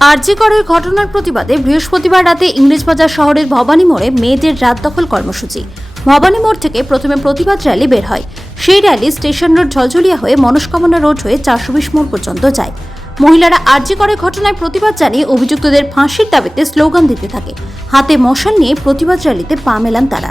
আরজিকরের ঘটনার প্রতিবাদে বৃহস্পতিবার রাতে ইংরেজবাজার শহরের ভবানী মোড়ে মেয়েদের রাত দখল কর্মসূচি। ভবানী মোড় থেকে প্রথমে প্রতিবাদ র্যালি বের হয়। সেই র্যালি স্টেশন রোড ঝলঝলিয়া হয়ে মনস্কামনা রোড হয়ে চারশো বিশ মোড় পর্যন্ত যায়। মহিলারা আরজিকরের ঘটনায় প্রতিবাদ জানিয়ে অভিযুক্তদের ফাঁসির দাবিতে স্লোগান দিতে থাকে। হাতে মশাল নিয়ে প্রতিবাদ র্যালিতে পা মেলান তারা।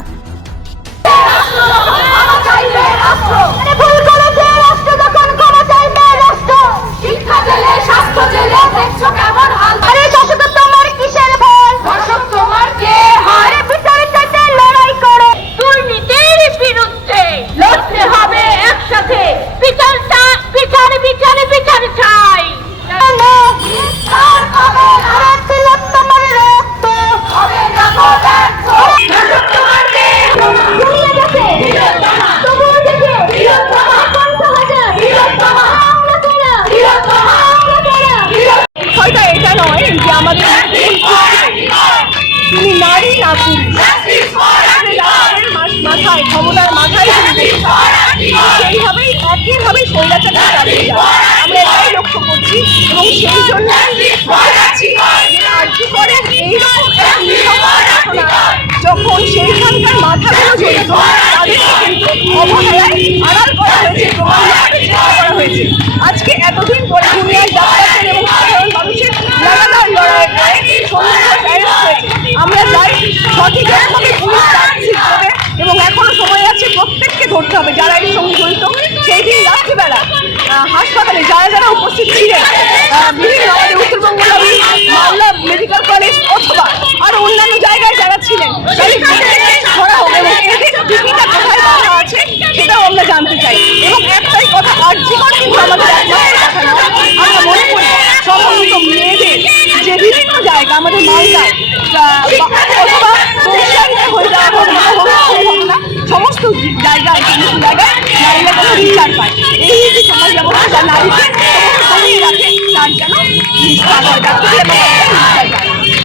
নারী না পুরুষ আমাদের মাথায় ক্ষমতার মাথায় সেইভাবেই, একইভাবেই স্বৈরাচারী চালিয়ে আমরা এটাই লক্ষ্য করছি এবং সেই জন্য আর্জি করেন এইরকম যখন সেইখানকার মাথাগুলো জড়িত তাদেরকে কিন্তু অবহেলায় আড়াল করা হয়েছে, প্রমাণ করা হয়েছে। ধরতে হবে যারা এর সঙ্গে জড়িত। সেই দিন রাত্রিবেলা হাসপাতালে যারা যারা উপস্থিত ছিলেন বিভিন্ন আমাদের উত্তরবঙ্গ মালদা মেডিকেল কলেজ অথবা আরও অন্যান্য জায়গায় যারা ছিলেন ধরা হোক এবং এদের কোথায় রাখা আছে সেটাও আমরা জানতে চাই। এবং একটাই কথা আর্যিকর কিন্তু আমাদের আমরা মনে করি সমস্ত মেয়েদের যে বিভিন্ন জায়গা, আমাদের বা- অথবা নারীরা যেন বিচার পায় এই যে সমাজ ব্যবস্থা যা নারীকে সমস্ত কমিয়ে রাখে